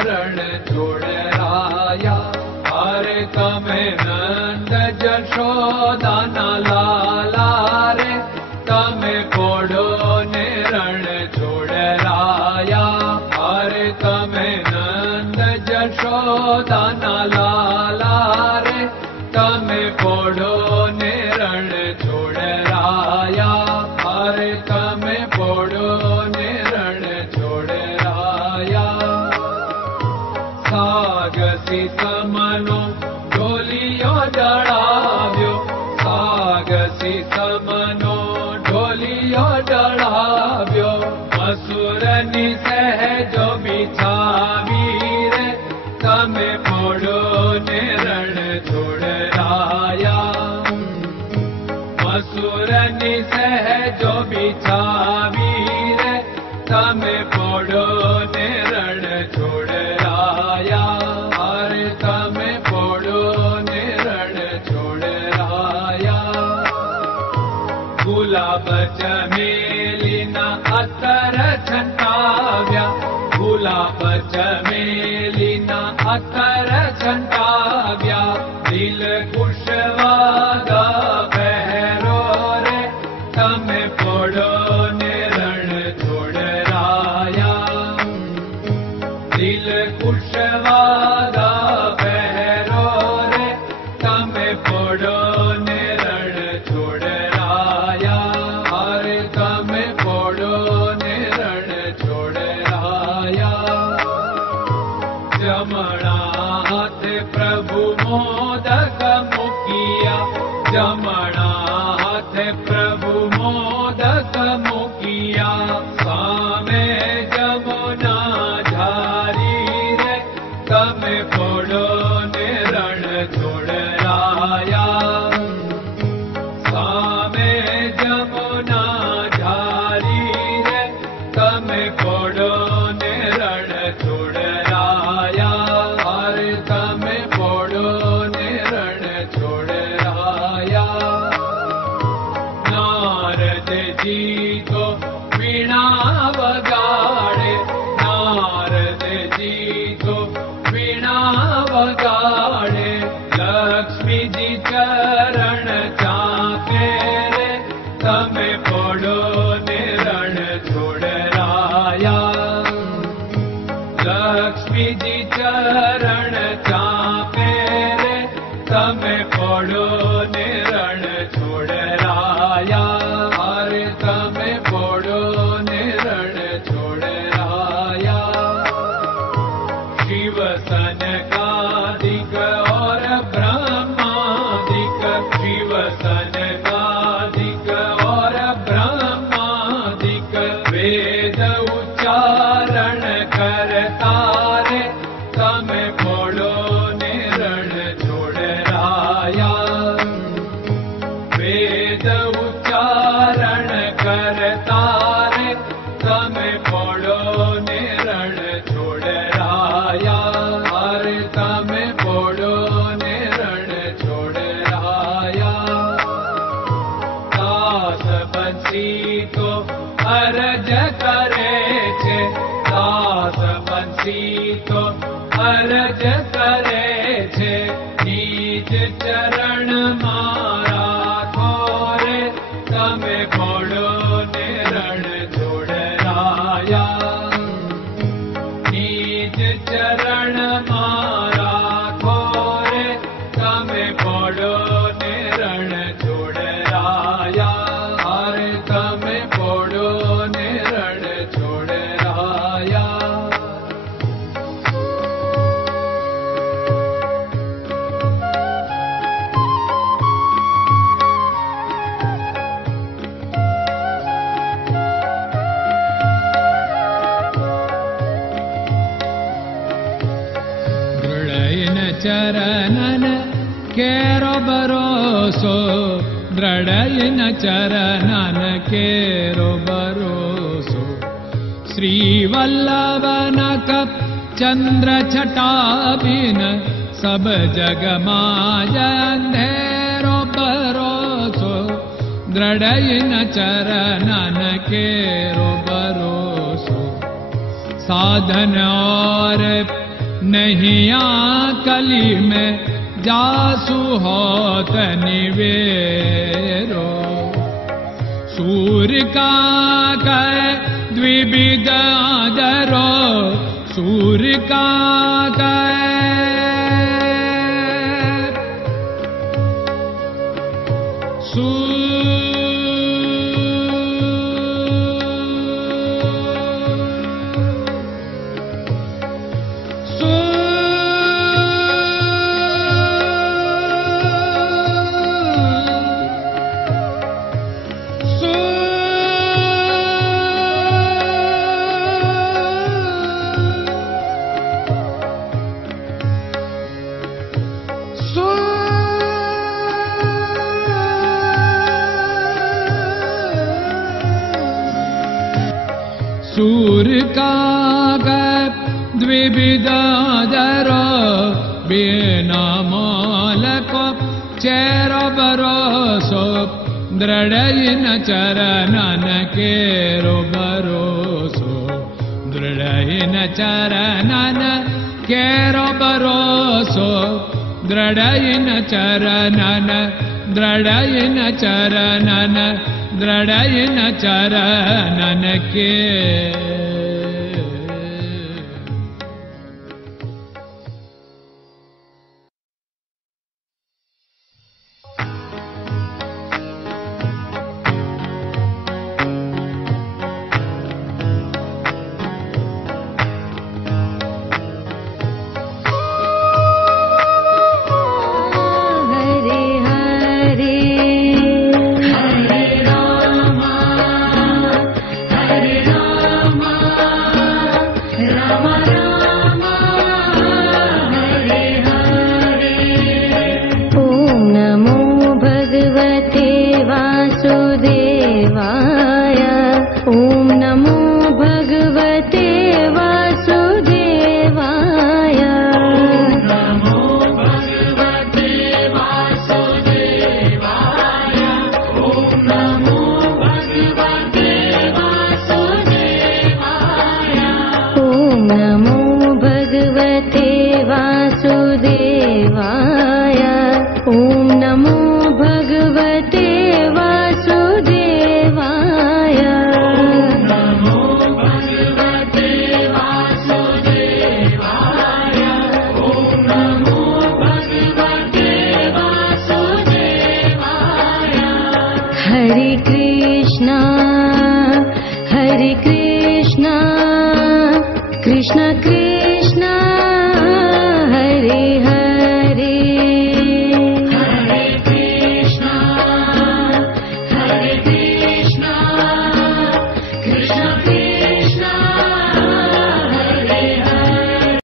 रण छोड़राया। अरे तमे नंद जशोदाना लाला रे, तमे पोड़ो ने रण छोड़राया। अरे तमे नंद जशोदाना लाला रे, तमे पोड़ो ने रण छोड़राया। अरे तमे पोड़ो ने रण छोड़राया। सागसी समनो ढोलियो डळाव्यो, सागसी समनो ढोलियो डळाव्यो। असुरनी सहजो बिछावी रे, तमे पोड़ो ने रण छोड़राया। असुरनी सहजो बिछावी रे, तमे पोड़ो ने रण छोड़राया। अरे तमे पोड़ो ने रण छोड़राया। गुलाब चमेलीना अतर छंटाव्या, गुलाब चमेलीना अतर छंटाव्या। दिल कुशवादा पहरो रे, तमे पोड़ो ने रण छोड़राया। दिल कुशवादा पहरो रे, तमे पोड़ो ने रण छोड़राया। अरे तमे पोड़ो ने रण छोड़राया। जमणा हाथ प्रभु मोदक मुकिया, जमणा हाथ प्रभु मोदक मुकिया। सामे जमुना झारी रे, तमे पोड़ो ने रण छोड़राया। सामे जमुना झारी रे, तमे पोड़ो ने रण छोड़राया। अरे तमे पोड़ो ने रण छोड़राया। नारद जी तो वीणा वगाड़े, नारद जी तो वीणा वगाड़े। लक्ष्मी जी चरण चाके रे, तमे पोड़ो ने रण छोड़राया। लक्ष्मी जी चरण चाके रे, तमे पोड़ो ने रण छोड़राया। अरे तमे पोड़ो ने रण छोड़राया। शिव सनकादिक और ब्रह्मादिक, शिव सनकादिक और ब्रह्मादिक। वेद उच्चारण करता रे, तमे पोड़ो ने रण छोड़राया। वेद उच्चारण करता रे, तमे पोड़ो ने रण छोड़राया। अरे तमे पोड़ो ने रण छोड़राया। दास बंसी तो अरज करे छे, दास बंसी तो अरज करे छे। नीज चरण मारा थोरे, तमे पोड़ो ने रण छोड़राया। नीज चरण मारा थोरे, तमे पोड़ो ने रण छोड़राया। अरे तमे पोड़ो ने रण छोड़राया। चरणन केरो भरोसो, दृढ़यन चरणन केरो भरोसो। श्रीवल्लभन कप चंद्र छटाबिन, सब जग माय अंधेरो भरोसो। दृढ़यन चरणन केरो भरोसो। साधन और नहीं कली में जासु होत निवेरो। सूर्य का कह द्विविध आदरो, सूर्य का कह सूर्य का द्विविधादरो, बिना मोल को चेर भरोसो, दृढ़ न चरणन केरो भरोसो, दृढ़ न चरणन केरो भरोसो, दृढ़ न चरणन, दृढ़ न चरणन, दृढ़ न चरणन के। Krishna Krishna